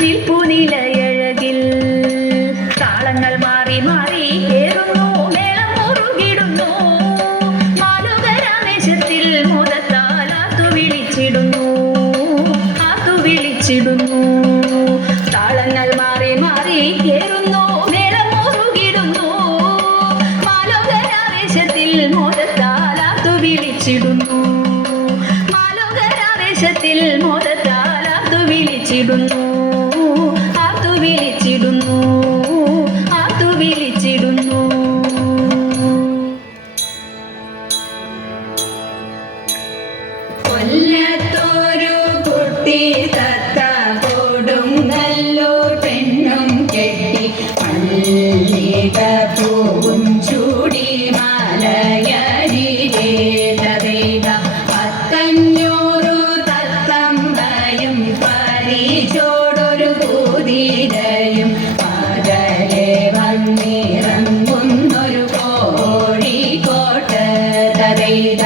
നിൽപ്പുനിലയഴകിൽ താളങ്ങൾ മാറി മാറി ഏറുന്നു, മേളം മുറുകിടുന്നു. മാലുകരാമേശത്തിൽ മോദത്താൽ ആത്തുവിളിച്ചിടുന്നു. താളങ്ങൾ മാറി മാറി ഏറുന്നു, മേളം മുറുകിടുന്നു. മാലുകരാമേശത്തിൽ മോദത്താൽ ആത്തുവിളിച്ചിടുന്നു. മാലുകരാമേശത്തിൽ മോദത്താൽ വിളിച്ചിടുന്നു. കൊല്ലത്തൊരു കുട്ടി തത്ത കൊടുങ്ങല്ലൂർ പെണ്ണും കെട്ടി മല്ലിക പൂവും ചൂടി മാലയരികേത 500 തത്തമ്പയും പരിചോടൊരു കുതിരയും പകലെ വന്നിറങ്ങുന്നൊരു കോഴിക്കോട്ട് തരേത